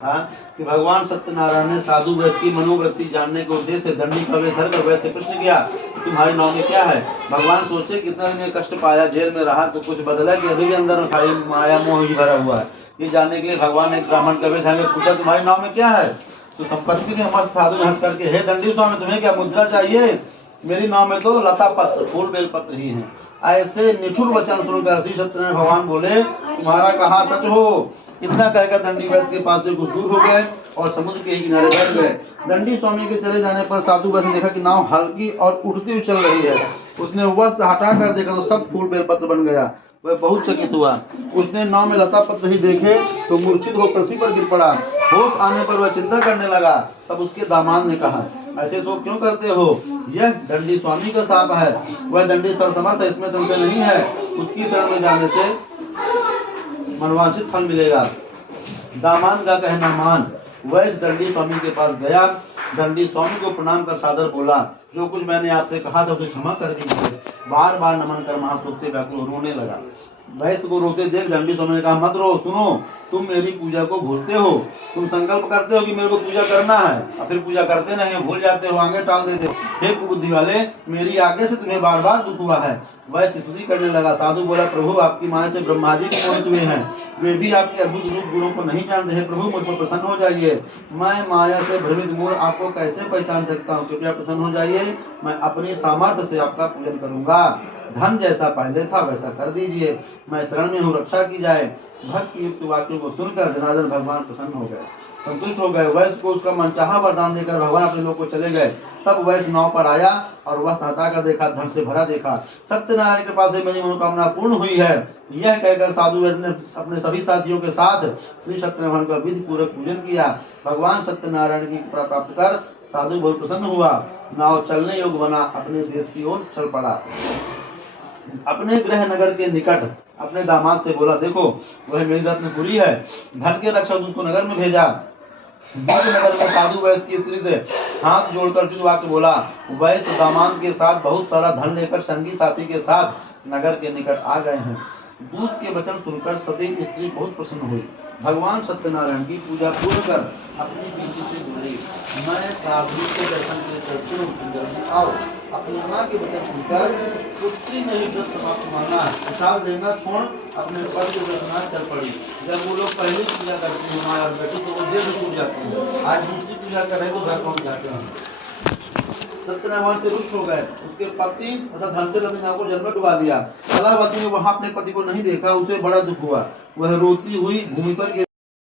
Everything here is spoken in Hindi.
था कि भगवान सत्यनारायण ने साधु वेश की मनोवृत्ति जानने के उद्देश्य से दंडी कवे धर कर वैसे प्रश्न किया कि तुम्हारे नाम में क्या है। भगवान सोचे कितना दिन कष्ट पाया, जेल में रहा तो कुछ बदला कि अभी भी अंदर में खाली माया मोह ही भरा हुआ है। ये जानने के लिए भगवान ने ब्राह्मण कवे धर ने पूछा तुम्हारे नाम में क्या है। तो संपत्ति में मस्त साधु ने हंस करके, हे दंडी स्वामी तुम्हें क्या मुद्रा चाहिए, मेरी नाम में तो लता पत्र फूल बेल पत्र ही है। ऐसे निठुर वचन सुनकर श्री सत्यनारायण भगवान बोले तुम्हारा कहा सच हो। इतना कहकर दंडी वैश्य के पास से कुछ दूर हो गए और समुद्र के किनारे बैठ गए। दंडी स्वामी के चले जाने पर साधु वैश्य ने देखा कि नाव हल्की और उठती हुई चल रही है। उसने वस्त्र हटा कर देखा तो सब फूल बेलपत्र बन गया। वह बहुत चकित हुआ। उसने नाव में लता पत्र ही देखे तो मूर्छित हो पृथ्वी पर गिर पड़ा। होश आने पर वह चिंता करने लगा। तब उसके दामाद ने कहा ऐसे सो क्यों करते हो, यह दंडी स्वामी का शाप है। वह दंडी सर्वसमर्थ है, इसमें संशय नहीं है। उसकी शरण में जाने से मनवांछित फल मिलेगा। दामान का कहना मान वैश्य दंडी स्वामी के पास गया। दंडी स्वामी को प्रणाम कर सादर बोला जो कुछ मैंने आपसे कहा था उसे क्षमा कर दीजिए। बार बार नमन कर महाशोक से व्याकुल रोने लगा। वैश्य को रोते देख दंडी स्वामी ने कहा मत रो, सुनो तुम मेरी पूजा को भूलते हो। तुम संकल्प करते हो कि मेरे को पूजा करना है और फिर पूजा करते नहीं हो, भूल जाते हो, आगे टाल देते हो। हे कुबुद्धि वाले, मेरी आगे से तुम्हें बार बार दुख हुआ है। वैश्य स्तुति करने लगा। साधु बोला प्रभु आपकी माया से ब्रह्मादि के मोहित हुए हैं, वे भी आपके अद्भुत रूप गुणों को नहीं जानते हैं। प्रभु मुझ पर प्रसन्न हो जाइए। मैं माया से भ्रमित मूल आपको कैसे पहचान सकता हूँ, कृपया प्रसन्न हो जाइए। मैं अपनी सामर्थ्य से आपका पूजन करूंगा। धन जैसा पहले था वैसा कर दीजिए। मैं शरण में हूँ, रक्षा की जाए। भक्ति युक्त वाक्यों को सुनकर जनार्दन भगवान प्रसन्न हो गए, संतुष्ट हो गए। वैश्य को उसका मनचाहा वरदान देकर भगवान अपने लोग को चले गए। तब वैश्य नाव पर आया और वस्त्र हटाकर देखा, धन से भरा देखा। सत्यनारायण के पास से मेरी मनोकामना पूर्ण हुई है। यह कहकर साधु वैश्य ने अपने सभी साथियों के साथ श्री सत्यनारायण का विधि पूर्वक पूजन किया। भगवान सत्यनारायण की कृपा प्राप्त कर साधु बहुत प्रसन्न हुआ। नाव चलने योग्य बना, अपने देश की ओर चल पड़ा। अपने गृह नगर के निकट अपने दामाद से बोला देखो वह मेरी रत्नपुरी है। धन के रक्षक उसको नगर में भेजा। नगर में साधु वैश्य की स्त्री से हाथ जोड़कर उचित वाक्य बोला। वैश्य दामाद के साथ बहुत सारा धन लेकर संगी साथी के साथ नगर के निकट आ गए हैं। दूत के वचन सुनकर सती स्त्री बहुत प्रसन्न हुई। भगवान सत्यनारायण की पूजा पूर्ण कर अपनी बीवी से बोली मैं साधु के दर्शन के लिए चलती हूँ, जल्दी आओ। अपनी माँ के वचन सुनकर पुत्री ने व्रत समाप्त माना, प्रसाद लेना छोड़ अपने पद के दर्शना चल पड़ी। जब वो लोग पहली पूजा करते हैं माँ और बेटी तो वो देर से टूट जाते हैं। आज दूसरी पूजा कर रहे तो घर पहुँच जाते हैं। सत्यनारायण से रुष्ट हो गए। उसके पति तथा धन से रत्न को जन्म डुबा दिया। कलावती ने वहां अपने पति को नहीं देखा, उसे बड़ा दुख हुआ। वह रोती हुई भूमि पर